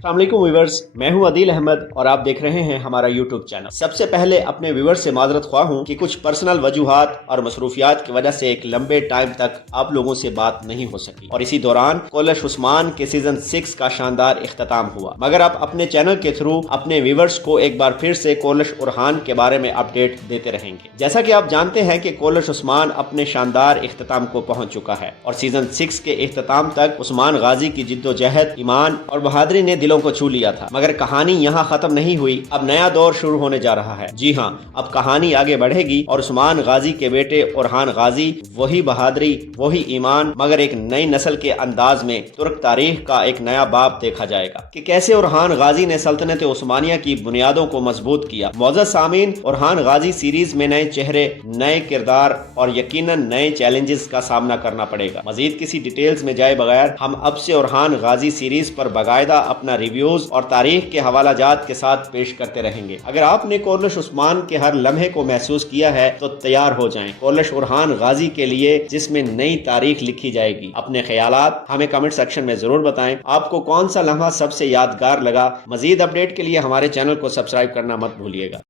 السلام علیکم ویورز، میں ہوں عدیل احمد اور آپ دیکھ رہے ہیں ہمارا یوٹیوب چینل۔ سب سے پہلے اپنے ویورز سے معذرت خواہ ہوں کہ کچھ پرسنل وجوہات اور مصروفیات کی وجہ سے ایک لمبے ٹائم تک آپ لوگوں سے بات نہیں ہو سکی، اور اسی دوران کولش عثمان کے سیزن 6 کا شاندار اختتام ہوا۔ مگر آپ اپنے چینل کے تھرو اپنے ویورز کو ایک بار پھر سے کولش ارحان کے بارے میں اپڈیٹ دیتے رہیں گے۔ جیسا کہ آپ جانتے ہیں کہ کولش عثمان اپنے شاندار اختتام کو پہنچ چکا ہے، اور سیزن 6 کے اختتام تک عثمان غازی کی جد و جہد، ایمان اور بہادری نے دلوں کو چھو لیا تھا۔ مگر کہانی یہاں ختم نہیں ہوئی، اب نیا دور شروع ہونے جا رہا ہے۔ جی ہاں، اب کہانی آگے بڑھے گی اور عثمان غازی کے بیٹے ارحان غازی، وہی بہادری، وہی ایمان، مگر ایک نئی نسل کے انداز میں ترک تاریخ کا ایک نیا باب دیکھا جائے گا کہ کیسے ارحان غازی نے سلطنت عثمانیہ کی بنیادوں کو مضبوط کیا۔ معزز سامعین، ارحان غازی سیریز میں نئے چہرے، نئے کردار اور یقیناً نئے چیلنجز کا سامنا کرنا پڑے گا۔ مزید کسی ڈیٹیلز میں جائے بغیر ہم اب سے ارحان غازی سیریز پر باقاعدہ اپنا ریویوز اور تاریخ کے حوالہ جات کے ساتھ پیش کرتے رہیں گے۔ اگر آپ نے کولش عثمان کے ہر لمحے کو محسوس کیا ہے تو تیار ہو جائیں کولش ارحان غازی کے لیے، جس میں نئی تاریخ لکھی جائے گی۔ اپنے خیالات ہمیں کمنٹ سیکشن میں ضرور بتائیں، آپ کو کون سا لمحہ سب سے یادگار لگا۔ مزید اپڈیٹ کے لیے ہمارے چینل کو سبسکرائب کرنا مت بھولیے گا۔